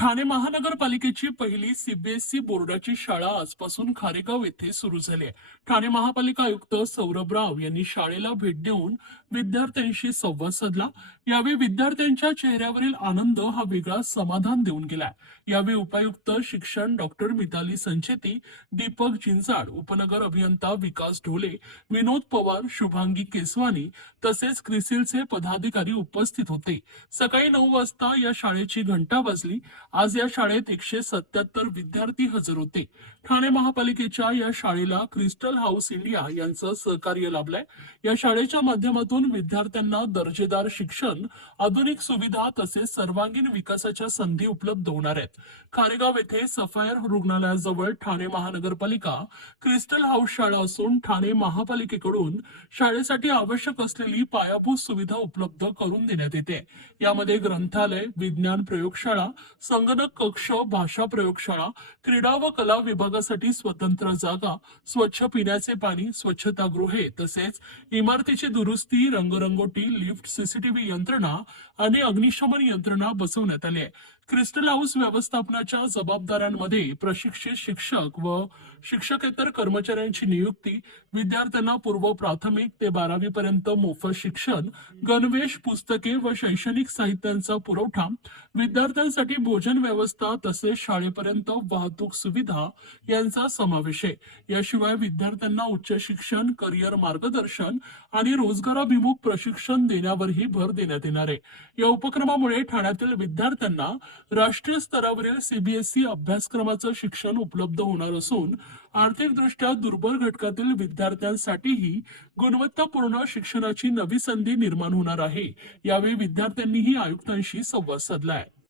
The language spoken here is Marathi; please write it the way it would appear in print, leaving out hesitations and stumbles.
ठाणे महानगरपालिकेची पहिली सीबीएसई बोर्डाची शाळा आजपासून खारेगाव येथे सुरू झाली आहे. ठाणे महापालिका आयुक्त सौरभ राव यांनी शाळेला भेट देऊन विद्यार्थ्यांशी संवाद साधला. यावेळी विद्यार्थ्यांच्या चेहऱ्यावरील आनंद हा वेगळा समाधान देऊन गेलाय. यावेळी उपायुक्त शिक्षण डॉक्टर मिताली संचेती, दीपक जिंजाड, उपनगर अभियंता विकास ढोले, विनोद पवार, शुभांगी केसवानी तसेच क्रिसिलचे पदाधिकारी उपस्थित होते. सकाळी 9 वाजता या शाळेची घंटा वाजली. आज या शाळेत 177 विद्यार्थी हजर होते. ठाणे महापालिकेच्या या शाळेला क्रिस्टल हाऊस इंडिया यांचं सहकार्य लाभलंय. या शाळेच्या माध्यमातून विद्यार्थ्यांना दर्जेदार शिक्षण, आधुनिक सुविधा तसेच सर्वांगीण विकासाच्या संधी उपलब्ध होणार आहेत. खारेगाव येथे सफायर रुग्णालयाजवळ ठाणे महानगरपालिका क्रिस्टल हाऊस शाळा असून ठाणे महापालिकेकडून शाळेसाठी आवश्यक असलेली पायाभूत सुविधा उपलब्ध करून देण्यात येते. यामध्ये ग्रंथालय, विज्ञान प्रयोगशाळा, संगणक कक्ष, भाषा प्रयोगशाळा, क्रीडा व कला विभागासाठी स्वतंत्र जागा, स्वच्छ पिण्याचे पाणी, स्वच्छतागृहे तसेच इमारतीची दुरुस्ती, रंगरंगोटी, लिफ्ट, सीसीटीव्ही यंत्रणा आणि अग्निशमन यंत्रणा बसवण्यात आली आहे. क्रिस्टल हाऊस व्यवस्थापनाच्या जबाबदाऱ्यांमध्ये प्रशिक्षित शिक्षक व शिक्षकेतर कर्मचाऱ्यांची नियुक्ती, विद्यार्थ्यांना पूर्व प्राथमिक ते 12वी पर्यंत मोफत शिक्षण, गणवेश, पुस्तके व शैक्षणिक साहित्यांचा पुरवठा, विद्यार्थ्यांसाठी भोजन व्यवस्था तसेच शाळेपर्यंत वाहतूक सुविधा यांचा समावेश आहे. याशिवाय विद्यार्थ्यांना उच्च शिक्षण, करिअर मार्गदर्शन आणि रोजगाराभिमुख प्रशिक्षण देण्यावरही भर देण्यात येणार आहे. या उपक्रमामुळे ठाण्यातील विद्यार्थ्यांना राष्ट्रीय स्तरावरील सीबीएसई अभ्यासक्रमाचं शिक्षण उपलब्ध होणार असून आर्थिकदृष्ट्या दुर्बल घटकातील विद्यार्थ्यांसाठीही गुणवत्तापूर्ण शिक्षणाची नवी संधी निर्माण होणार आहे. यावेळी विद्यार्थ्यांनीही आयुक्तांशी संवाद साधलाय.